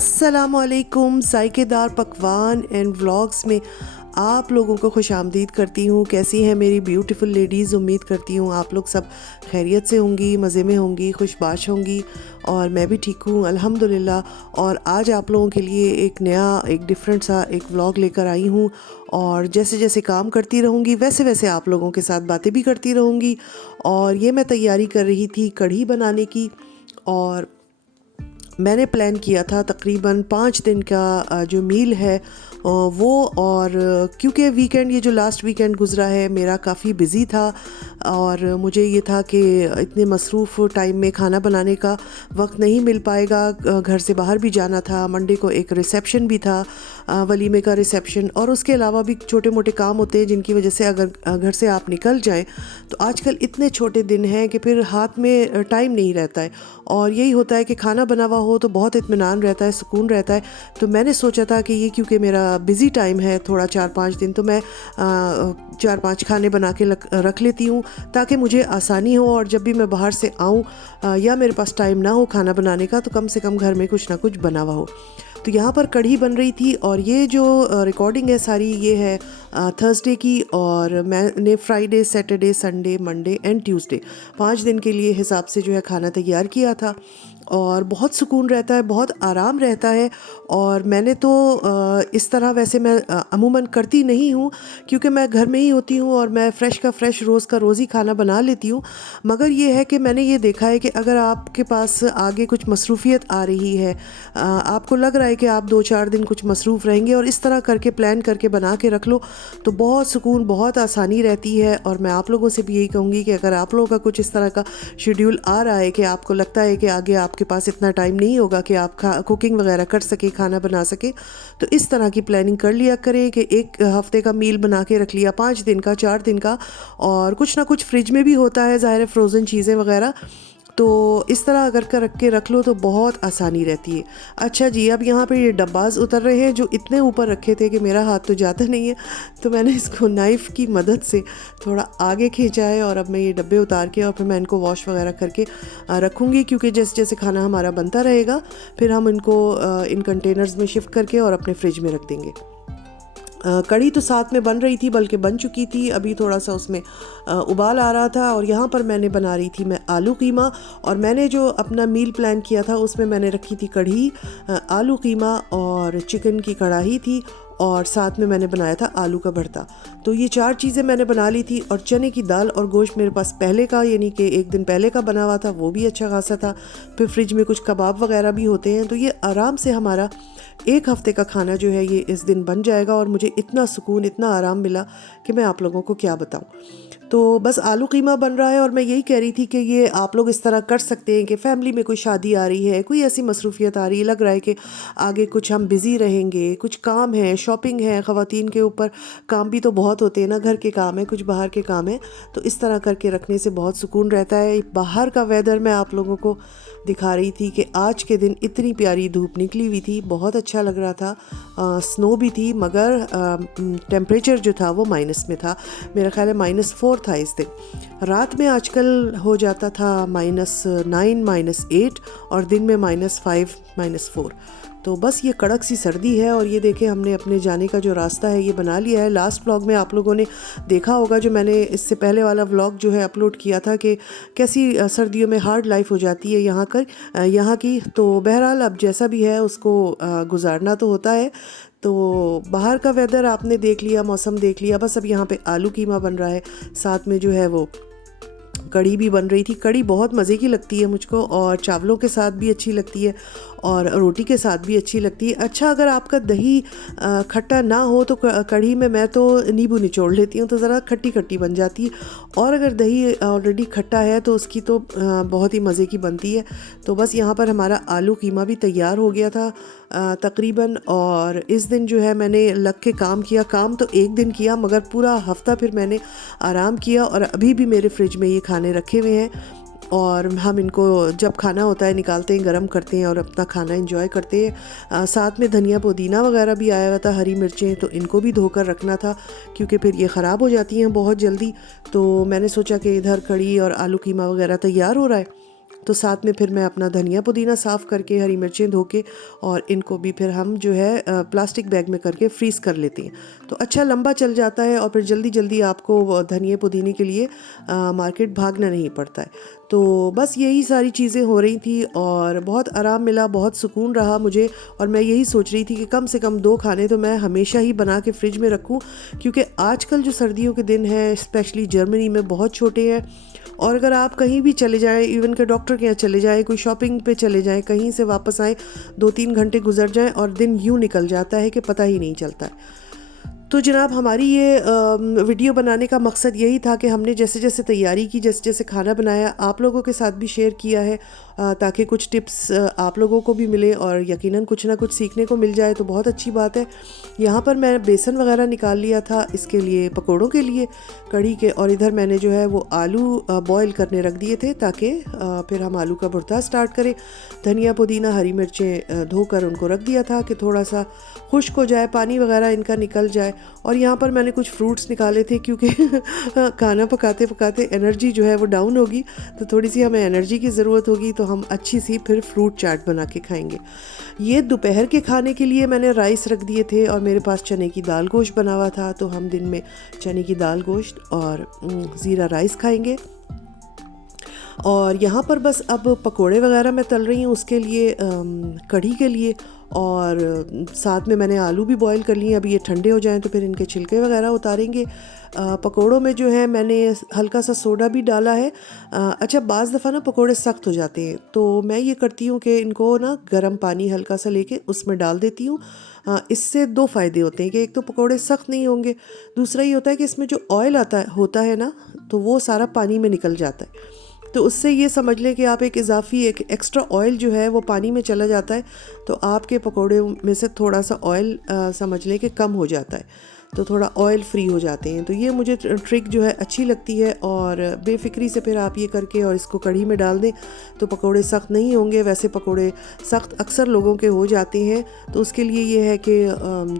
अस्सलामुअलैकुम। जायकेदार पकवान and vlogs में आप लोगों को खुशामदीद करती हूँ। कैसी हैं मेरी ब्यूटीफुल लेडीज़? उम्मीद करती हूँ आप लोग सब खैरियत से होंगी, मज़े में होंगी, खुशबाश होंगी और मैं भी ठीक हूँ अल्हम्दुलिल्लाह। और आज आप लोगों के लिए एक नया, एक डिफरेंट सा एक व्लॉग लेकर आई हूँ और जैसे जैसे काम करती रहूँगी वैसे वैसे आप लोगों के साथ बातें भी करती रहूँगी। और ये मैं तैयारी कर रही थी कढ़ी बनाने की और मैंने प्लान किया था तकरीबन 5 दिन का जो मील है वो। और क्योंकि वीकेंड, ये जो लास्ट वीकेंड गुज़रा है मेरा काफ़ी बिज़ी था और मुझे ये था कि इतने मसरूफ़ टाइम में खाना बनाने का वक्त नहीं मिल पाएगा। घर से बाहर भी जाना था, मंडे को एक रिसेप्शन भी था, वलीमे का रिसेप्शन, और उसके अलावा भी छोटे मोटे काम होते हैं जिनकी वजह से अगर घर से आप निकल जाएं तो आजकल इतने छोटे दिन हैं कि फिर हाथ में टाइम नहीं रहता है। और यही होता है कि खाना बना हुआ हो तो बहुत इत्मीनान रहता है, सुकून रहता है। तो मैंने सोचा था कि ये क्योंकि मेरा बिज़ी टाइम है थोड़ा 4-5 दिन, तो मैं 4-5 खाने बना के रख लेती हूँ ताकि मुझे आसानी हो और जब भी मैं बाहर से आऊँ या मेरे पास टाइम ना हो खाना बनाने का तो कम से कम घर में कुछ ना कुछ बना हुआ हो। तो यहाँ पर कढ़ी बन रही थी और ये जो रिकॉर्डिंग है सारी ये है थर्सडे की, और मैंने Friday, Saturday, Sunday, Monday and Tuesday 5 दिन के लिए हिसाब से जो है खाना तैयार किया था। और बहुत सुकून रहता है, बहुत आराम रहता है। और मैंने तो इस तरह वैसे मैं अमूमन करती नहीं हूँ क्योंकि मैं घर में ही होती हूँ और मैं फ़्रेश का फ़्रेश रोज़ का रोज़ ही खाना बना लेती हूँ। मगर ये है कि मैंने ये देखा है कि अगर आपके पास आगे कुछ मसरूफ़ियत आ रही है, आपको लग रहा है कि आप 2-4 दिन कुछ मसरूफ़ रहेंगे और इस तरह करके प्लान करके बना के रख लो तो बहुत सुकून, बहुत आसानी रहती है। और मैं आप लोगों से भी यही कहूँगी कि अगर आप लोगों का कुछ इस तरह का शेड्यूल आ रहा है कि आपको लगता है कि आगे आपके पास इतना टाइम नहीं होगा कि आप कुकिंग वगैरह कर सके, खाना बना सके, तो इस तरह की प्लानिंग कर लिया करें कि एक हफ्ते का मील बना के रख लिया, 5 दिन का, 4 दिन का, और कुछ ना कुछ फ्रिज में भी होता है ज़ाहिर है, फ्रोज़न चीज़ें वगैरह। तो इस तरह अगर कर रख के रख लो तो बहुत आसानी रहती है। अच्छा जी, अब यहाँ पे ये डब्बाज उतर रहे हैं जो इतने ऊपर रखे थे कि मेरा हाथ तो जाता नहीं है, तो मैंने इसको नाइफ़ की मदद से थोड़ा आगे खींचा है और अब मैं ये डब्बे उतार के और फिर मैं इनको वॉश वगैरह करके रखूँगी, क्योंकि जैसे जैसे खाना हमारा बनता रहेगा फिर हम इनको इन कंटेनर्स में शिफ्ट करके और अपने फ्रिज में रख देंगे। कढ़ी तो साथ में बन रही थी, बल्कि बन चुकी थी, अभी थोड़ा सा उसमें उबाल आ रहा था। और यहाँ पर मैंने बना रही थी मैं आलू कीमा, और मैंने जो अपना मील प्लान किया था उसमें मैंने रखी थी कढ़ी, आलू कीमा और चिकन की कढ़ाई थी, और साथ में मैंने बनाया था आलू का भरता। तो ये 4 चीज़ें मैंने बना ली थी। और चने की दाल और गोश्त मेरे पास पहले का, यानी कि 1 दिन पहले का बना हुआ था, वो भी अच्छा खासा था। फिर फ्रिज में कुछ कबाब वगैरह भी होते हैं, तो ये आराम से हमारा 1 हफ़्ते का खाना जो है ये इस दिन बन जाएगा। और मुझे इतना सुकून, इतना आराम मिला कि मैं आप लोगों को क्या बताऊं। तो बस आलू कीमा बन रहा है और मैं यही कह रही थी कि ये आप लोग इस तरह कर सकते हैं कि फ़ैमिली में कोई शादी आ रही है, कोई ऐसी मसरूफ़ियत आ रही है, लग रहा है कि आगे कुछ हम बिज़ी रहेंगे, कुछ काम है, शॉपिंग है, ख़वातीन के ऊपर काम भी तो बहुत होते हैं ना, घर के काम है, कुछ बाहर के काम है, तो इस तरह करके रखने से बहुत सुकून रहता है। बाहर का वेदर मैं आप लोगों को दिखा रही थी कि आज के दिन इतनी प्यारी धूप निकली हुई थी, बहुत अच्छा लग रहा था। स्नो भी थी, मगर टेम्परेचर जो था वो माइनस में था, मेरा ख्याल है -4 था इस दिन। रात में आजकल हो जाता था -9, -8, और दिन में -5, -4। तो बस ये कड़क सी सर्दी है। और ये देखें, हमने अपने जाने का जो रास्ता है ये बना लिया है। लास्ट व्लॉग में आप लोगों ने देखा होगा, जो मैंने इससे पहले वाला व्लॉग जो है अपलोड किया था, कि कैसी सर्दियों में हार्ड लाइफ हो जाती है यहाँ की। तो बहरहाल अब जैसा भी है उसको गुजारना तो होता है। तो बाहर का वेदर आपने देख लिया, मौसम देख लिया, बस अब यहाँ पे आलू कीमा बन रहा है, साथ में जो है वो कढ़ी भी बन रही थी। कढ़ी बहुत मज़े की लगती है मुझको, और चावलों के साथ भी अच्छी लगती है और रोटी के साथ भी अच्छी लगती है। अच्छा, अगर आपका दही खट्टा ना हो तो कढ़ी में मैं तो नींबू निचोड़ लेती हूँ, तो ज़रा खट्टी खट्टी बन जाती है। और अगर दही ऑलरेडी खट्टा है तो उसकी तो बहुत ही मज़े की बनती है। तो बस यहाँ पर हमारा आलू कीमा भी तैयार हो गया था तकरीबन। और इस दिन जो है मैंने लग के काम किया। काम तो 1 दिन किया, मगर पूरा हफ्ता फिर मैंने आराम किया। और अभी भी मेरे फ्रिज में ये खाने रखे हुए हैं और हम इनको जब खाना होता है निकालते हैं, गरम करते हैं और अपना खाना एंजॉय करते हैं। साथ में धनिया पुदीना वगैरह भी आया हुआ था, हरी मिर्चें, तो इनको भी धोकर रखना था क्योंकि फिर ये ख़राब हो जाती हैं बहुत जल्दी। तो मैंने सोचा कि इधर कढ़ी और आलू कीमा वगैरह तैयार हो रहा है तो साथ में फिर मैं अपना धनिया पुदीना साफ़ करके, हरी मिर्चें धो के, और इनको भी फिर हम जो है प्लास्टिक बैग में करके फ्रीज़ कर लेते हैं। तो अच्छा लंबा चल जाता है और फिर जल्दी जल्दी आपको धनिया पुदीने के लिए मार्केट भागना नहीं पड़ता है। तो बस यही सारी चीज़ें हो रही थी और बहुत आराम मिला, बहुत सुकून रहा मुझे। और मैं यही सोच रही थी कि कम से कम 2 खाने तो मैं हमेशा ही बना के फ्रिज में रखूं, क्योंकि आजकल जो सर्दियों के दिन हैं स्पेशली जर्मनी में बहुत छोटे हैं। और अगर आप कहीं भी चले जाएं, इवन के डॉक्टर के यहाँ चले जाएं, कोई शॉपिंग पे चले जाएं, कहीं से वापस आएँ 2-3 घंटे गुजर जाएं और दिन यूँ निकल जाता है कि पता ही नहीं चलता है। तो जनाब, हमारी ये वीडियो बनाने का मकसद यही था कि हमने जैसे जैसे तैयारी की, जैसे जैसे खाना बनाया, आप लोगों के साथ भी शेयर किया है, ताकि कुछ टिप्स आप लोगों को भी मिले और यकीनन कुछ ना कुछ सीखने को मिल जाए, तो बहुत अच्छी बात है। यहाँ पर मैं बेसन वगैरह निकाल लिया था इसके लिए, पकोड़ों के लिए कढ़ी के, और इधर मैंने जो है वो आलू बॉईल करने रख दिए थे ताकि फिर हम आलू का भुर्ता स्टार्ट करें। धनिया पुदीना हरी मिर्चें धोकर उनको रख दिया था कि थोड़ा सा खुश्क हो जाए, पानी वगैरह इनका निकल जाए। और यहाँ पर मैंने कुछ फ्रूट्स निकाले थे क्योंकि खाना पकाते पकाते एनर्जी जो है वो डाउन होगी, तो थोड़ी सी हमें एनर्जी की ज़रूरत होगी, तो हम अच्छी सी फिर फ्रूट चाट बना के खाएंगे। ये दोपहर के खाने के लिए मैंने राइस रख दिए थे और मेरे पास चने की दाल गोश्त बना हुआ था, तो हम दिन में चने की दाल गोश्त और ज़ीरा राइस खाएंगे। और यहाँ पर बस अब पकोड़े वगैरह मैं तल रही हूँ उसके लिए, कढ़ी के लिए, और साथ में मैंने आलू भी बॉईल कर लिए। अब ये ठंडे हो जाएं तो फिर इनके छिलके वगैरह उतारेंगे। पकोड़ों में जो है मैंने हल्का सा सोडा भी डाला है। अच्छा, बाज़ दफ़ा ना पकोड़े सख्त हो जाते हैं, तो मैं ये करती हूँ कि इनको ना गर्म पानी हल्का सा लेके उसमें डाल देती हूँ। इससे 2 फ़ायदे होते हैं कि एक तो पकोड़े सख्त नहीं होंगे, दूसरा ये होता है कि इसमें जो ऑयल होता है ना, तो वो सारा पानी में निकल जाता है। तो उससे ये समझ लें कि आप एक एक्स्ट्रा ऑयल जो है वो पानी में चला जाता है, तो आपके पकोड़े में से थोड़ा सा ऑयल समझ लें कि कम हो जाता है, तो थोड़ा ऑयल फ्री हो जाते हैं। तो ये मुझे ट्रिक जो है अच्छी लगती है, और बेफिक्री से फिर आप ये करके और इसको कढ़ी में डाल दें तो पकोड़े सख्त नहीं होंगे। वैसे पकोड़े सख्त अक्सर लोगों के हो जाते हैं, तो उसके लिए ये है कि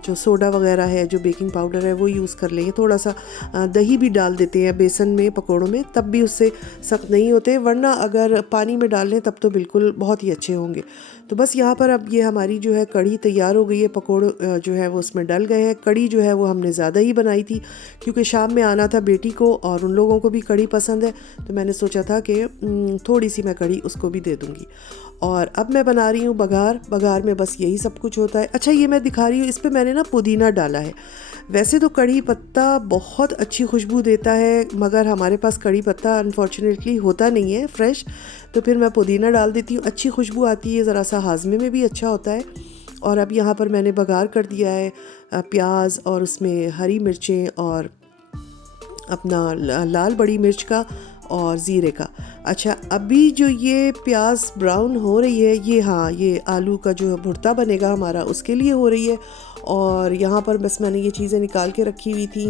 जो सोडा वगैरह है, जो बेकिंग पाउडर है, वो यूज़ कर लेंगे। थोड़ा सा दही भी डाल देते हैं बेसन में पकोड़ों में, तब भी उससे सख्त नहीं होते, वरना अगर पानी में डाल लें तब तो बिल्कुल बहुत ही अच्छे होंगे। तो बस यहाँ पर अब ये हमारी जो है कढ़ी तैयार हो गई है, पकोड़े जो है वो उसमें डल गए हैं। कढ़ी जो है वो हमने ज़्यादा ही बनाई थी क्योंकि शाम में आना था बेटी को और उन लोगों को भी कढ़ी पसंद है, तो मैंने सोचा था कि थोड़ी सी मैं कढ़ी उसको भी दे दूँगी। और अब मैं बना रही हूँ बघार। बघार में बस यही सब कुछ होता है। अच्छा, ये मैं दिखा रही हूँ, इस पर मैंने ना पुदीना डाला है। वैसे तो कढ़ी पत्ता बहुत अच्छी खुशबू देता है, मगर हमारे पास कढ़ी पत्ता अनफॉर्चुनेटली होता नहीं है फ्रेश, तो फिर मैं पुदीना डाल देती हूँ। अच्छी खुशबू आती है, ज़रा सा हाजमे में भी अच्छा होता है। और अब यहाँ पर मैंने बघार कर दिया है प्याज और उसमें हरी मिर्चें और अपना लाल बड़ी मिर्च का और ज़ीरे का। अच्छा, अभी जो ये प्याज ब्राउन हो रही है, ये हाँ, ये आलू का जो भुर्ता बनेगा हमारा उसके लिए हो रही है। और यहाँ पर बस मैंने ये चीज़ें निकाल के रखी हुई थी,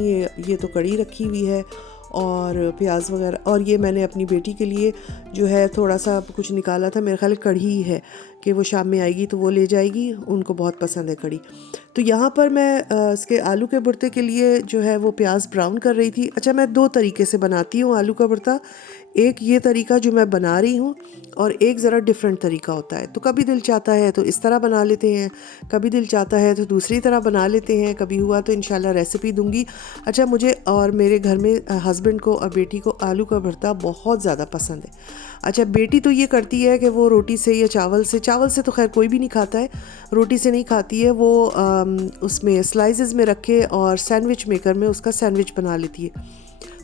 ये तो कढ़ी रखी हुई है और प्याज वगैरह, और ये मैंने अपनी बेटी के लिए जो है थोड़ा सा कुछ निकाला था, मेरे ख्याल कढ़ी है कि वो शाम में आएगी तो वो ले जाएगी, उनको बहुत पसंद है कढ़ी। तो यहाँ पर मैं इसके आलू के भुर्ते के लिए जो है वो प्याज ब्राउन कर रही थी। अच्छा, मैं 2 तरीके से बनाती हूँ आलू का भुर्ता। एक ये तरीका जो मैं बना रही हूँ और एक ज़रा डिफरेंट तरीका होता है। तो कभी दिल चाहता है तो इस तरह बना लेते हैं, कभी दिल चाहता है तो दूसरी तरह बना लेते हैं, कभी हुआ तो इंशाल्लाह रेसिपी दूंगी। अच्छा, मुझे और मेरे घर में हस्बैंड को और बेटी को आलू का भुर्ता बहुत ज़्यादा पसंद है। अच्छा, बेटी तो ये करती है कि वो रोटी से या चावल से तो खैर कोई भी नहीं खाता है, रोटी से नहीं खाती है, वो उसमें स्लाइसेस में रखे और सैंडविच मेकर में उसका सैंडविच बना लेती है,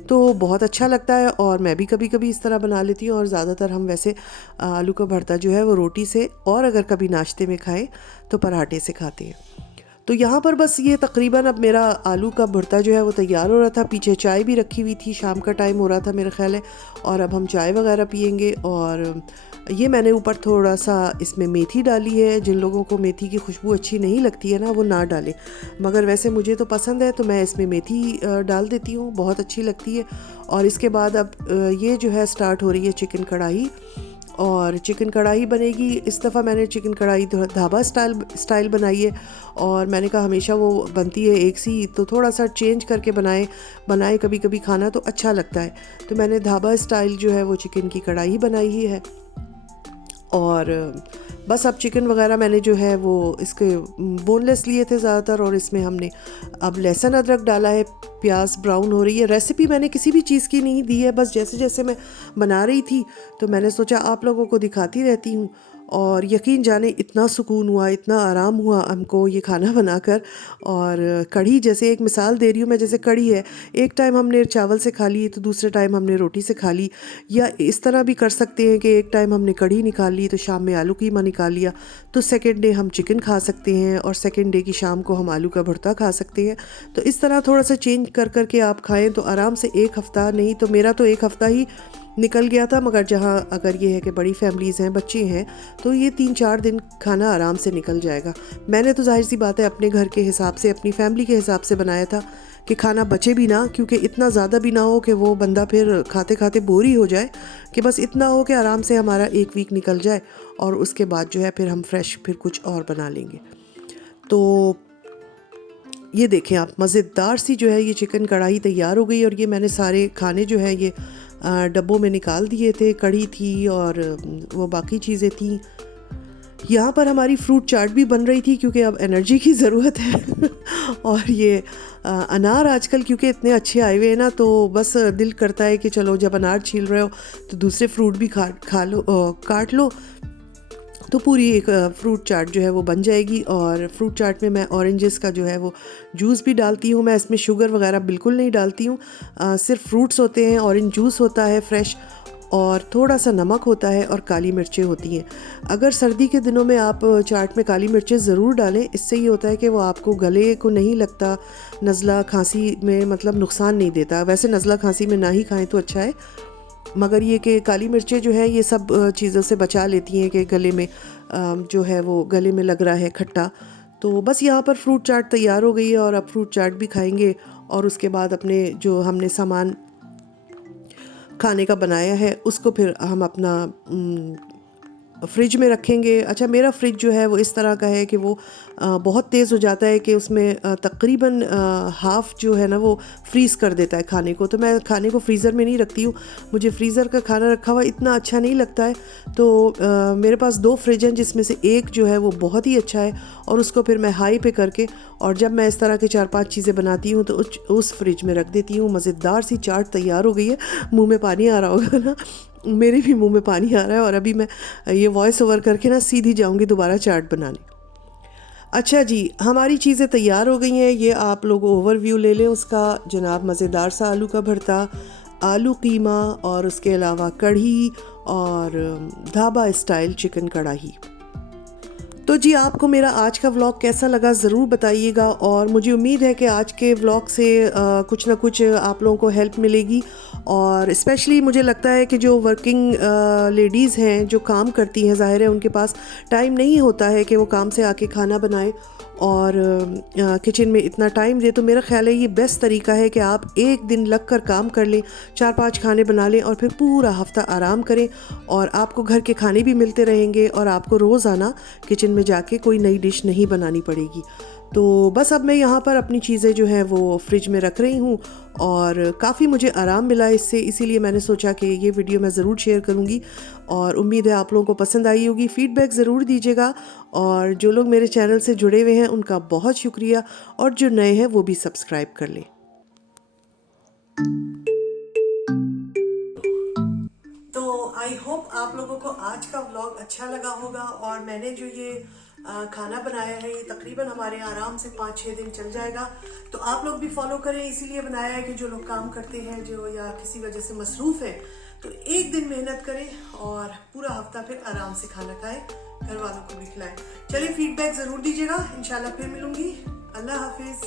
तो बहुत अच्छा लगता है। और मैं भी कभी कभी इस तरह बना लेती हूँ। और ज़्यादातर हम वैसे आलू का भरता जो है वो रोटी से, और अगर कभी नाश्ते में खाएं तो पराठे से खाते हैं। तो यहाँ पर बस ये तकरीबन अब मेरा आलू का भुर्ता जो है वो तैयार हो रहा था। पीछे चाय भी रखी हुई थी, शाम का टाइम हो रहा था मेरा ख्याल है, और अब हम चाय वगैरह पियेंगे। और ये मैंने ऊपर थोड़ा सा इसमें मेथी डाली है। जिन लोगों को मेथी की खुशबू अच्छी नहीं लगती है ना, वो ना डालें, मगर वैसे मुझे तो पसंद है तो मैं इसमें मेथी डाल देती हूँ, बहुत अच्छी लगती है। और इसके बाद अब ये जो है स्टार्ट हो रही है चिकन कढ़ाई, और चिकन कढ़ाई बनेगी। इस दफ़ा मैंने चिकन कढ़ाई ढाबा स्टाइल बनाई है, और मैंने कहा हमेशा वो बनती है एक सी, तो थोड़ा सा चेंज करके बनाए कभी कभी खाना तो अच्छा लगता है। तो मैंने ढाबा स्टाइल जो है वो चिकन की कढ़ाई ही बनाई ही है। और बस अब चिकन वगैरह मैंने जो है वो इसके बोनलेस लिए थे ज़्यादातर, और इसमें हमने अब लहसुन अदरक डाला है। प्याज ब्राउन हो रही है। रेसिपी मैंने किसी भी चीज़ की नहीं दी है, बस जैसे जैसे मैं बना रही थी तो मैंने सोचा आप लोगों को दिखाती रहती हूँ। और यकीन जाने इतना सुकून हुआ, इतना आराम हुआ हमको ये खाना बनाकर। और कढ़ी, जैसे एक मिसाल दे रही हूँ मैं, जैसे कढ़ी है, एक टाइम हमने चावल से खा ली तो दूसरे टाइम हमने रोटी से खा ली, या इस तरह भी कर सकते हैं कि एक टाइम हमने कढ़ी निकाल ली तो शाम में आलू कीमा निकाल लिया, तो सेकेंड डे हम चिकन खा सकते हैं और सेकेंड डे की शाम को हम आलू का भरता खा सकते हैं। तो इस तरह थोड़ा सा चेंज कर कर के आप खाएँ तो आराम से एक हफ़्ता, नहीं तो मेरा तो एक हफ़्ता ही निकल गया था। मगर जहाँ अगर ये है कि बड़ी फैमिलीज़ हैं, बच्चे हैं, तो ये 3-4 दिन खाना आराम से निकल जाएगा। मैंने तो जाहिर सी बात है अपने घर के हिसाब से, अपनी फैमिली के हिसाब से बनाया था कि खाना बचे भी ना, क्योंकि इतना ज़्यादा भी ना हो कि वो बंदा फिर खाते खाते बोर ही हो जाए, कि बस इतना हो कि आराम से हमारा एक वीक निकल जाए और उसके बाद जो है फिर हम फ्रेश फिर कुछ और बना लेंगे। तो ये देखें आप, मज़ेदार सी जो है ये चिकन कढ़ाई तैयार हो गई। और ये मैंने सारे खाने जो है ये डब्बों में निकाल दिए थे। कढ़ी थी और वो बाकी चीज़ें थी। यहाँ पर हमारी फ्रूट चाट भी बन रही थी क्योंकि अब एनर्जी की ज़रूरत है और ये अनार आजकल क्योंकि इतने अच्छे आए हुए हैं ना, तो बस दिल करता है कि चलो जब अनार छील रहे हो तो दूसरे फ्रूट भी खा लो, काट लो, तो पूरी एक फ्रूट चाट जो है वो बन जाएगी। और फ्रूट चाट में मैं ऑरेंजेस का जो है वो जूस भी डालती हूँ। मैं इसमें शुगर वगैरह बिल्कुल नहीं डालती हूँ, सिर्फ फ्रूट्स होते हैं, ऑरेंज जूस होता है फ्रेश, और थोड़ा सा नमक होता है और काली मिर्चें होती हैं। अगर सर्दी के दिनों में आप चाट में काली मिर्चें ज़रूर डालें, इससे ये होता है कि वो आपको गले को नहीं लगता, नज़ला खांसी में मतलब नुकसान नहीं देता। वैसे नज़ला खांसी में ना ही खाएं तो अच्छा है, मगर ये कि काली मिर्चें जो है ये सब चीज़ों से बचा लेती हैं कि गले में जो है वो गले में लग रहा है खट्टा। तो बस यहाँ पर फ्रूट चाट तैयार हो गई है और अब फ्रूट चाट भी खाएंगे और उसके बाद अपने जो हमने सामान खाने का बनाया है उसको फिर हम अपना फ्रिज में रखेंगे। अच्छा, मेरा फ्रिज जो है वो इस तरह का है कि वो बहुत तेज़ हो जाता है कि उसमें तकरीबन हाफ़ जो है ना वो फ्रीज़ कर देता है खाने को। तो मैं खाने को फ्रीज़र में नहीं रखती हूँ, मुझे फ्रीज़र का खाना रखा हुआ इतना अच्छा नहीं लगता है। तो मेरे पास 2 फ्रिज हैं जिसमें से एक जो है वो बहुत ही अच्छा है और उसको फिर मैं हाई पे करके, और जब मैं इस तरह के 4-5 चीज़ें बनाती हूँ तो उस फ्रिज में रख देती हूँ। मज़ेदार सी चाट तैयार हो गई है। मुँह में पानी आ रहा होगा ना, मेरे भी मुंह में पानी आ रहा है। और अभी मैं ये वॉइस ओवर करके ना सीधी जाऊंगी दोबारा चाट बनाने। अच्छा जी, हमारी चीज़ें तैयार हो गई हैं। ये आप लोग ओवरव्यू ले लें उसका। जनाब, मज़ेदार सा आलू का भरता, आलू कीमा और उसके अलावा कढ़ी और ढाबा स्टाइल चिकन कढ़ाई। तो जी, आपको मेरा आज का व्लॉग कैसा लगा ज़रूर बताइएगा। और मुझे उम्मीद है कि आज के व्लॉग से कुछ ना कुछ आप लोगों को हेल्प मिलेगी। और स्पेशली मुझे लगता है कि जो वर्किंग लेडीज़ हैं, जो काम करती हैं, ज़ाहिर है उनके पास टाइम नहीं होता है कि वो काम से आके खाना बनाए और किचन में इतना टाइम दे। तो मेरा ख्याल है ये बेस्ट तरीका है कि आप एक दिन लग कर काम कर लें, 4-5 खाने बना लें और फिर पूरा हफ्ता आराम करें और आपको घर के खाने भी मिलते रहेंगे और आपको रोज़ाना किचन में जाके कोई नई डिश नहीं बनानी पड़ेगी। तो बस अब मैं यहाँ पर अपनी चीज़ें जो हैं वो फ्रिज में रख रही हूँ और काफ़ी मुझे आराम मिला इससे, इसीलिए मैंने सोचा कि ये वीडियो मैं ज़रूर शेयर करूँगी और उम्मीद है आप लोगों को पसंद आई होगी। फ़ीडबैक ज़रूर दीजिएगा और जो लोग मेरे चैनल से जुड़े हुए हैं उनका बहुत शुक्रिया और जो नए हैं वो भी सब्सक्राइब कर लें। तो आई होप आप लोगों को आज का व्लॉग अच्छा लगा होगा और मैंने जो ये खाना बनाया है ये तकरीबन हमारे आराम से 5-6 दिन चल जाएगा। तो आप लोग भी फॉलो करें, इसीलिए बनाया है कि जो लोग काम करते हैं, जो या किसी वजह से मसरूफ़ है, तो एक दिन मेहनत करें और पूरा हफ्ता फिर आराम से खाना खाएं, घर वालों को भी खिलाएं। चलिए, फीडबैक ज़रूर दीजिएगा। इंशाल्लाह फिर मिलूंगी। अल्लाह हाफिज़।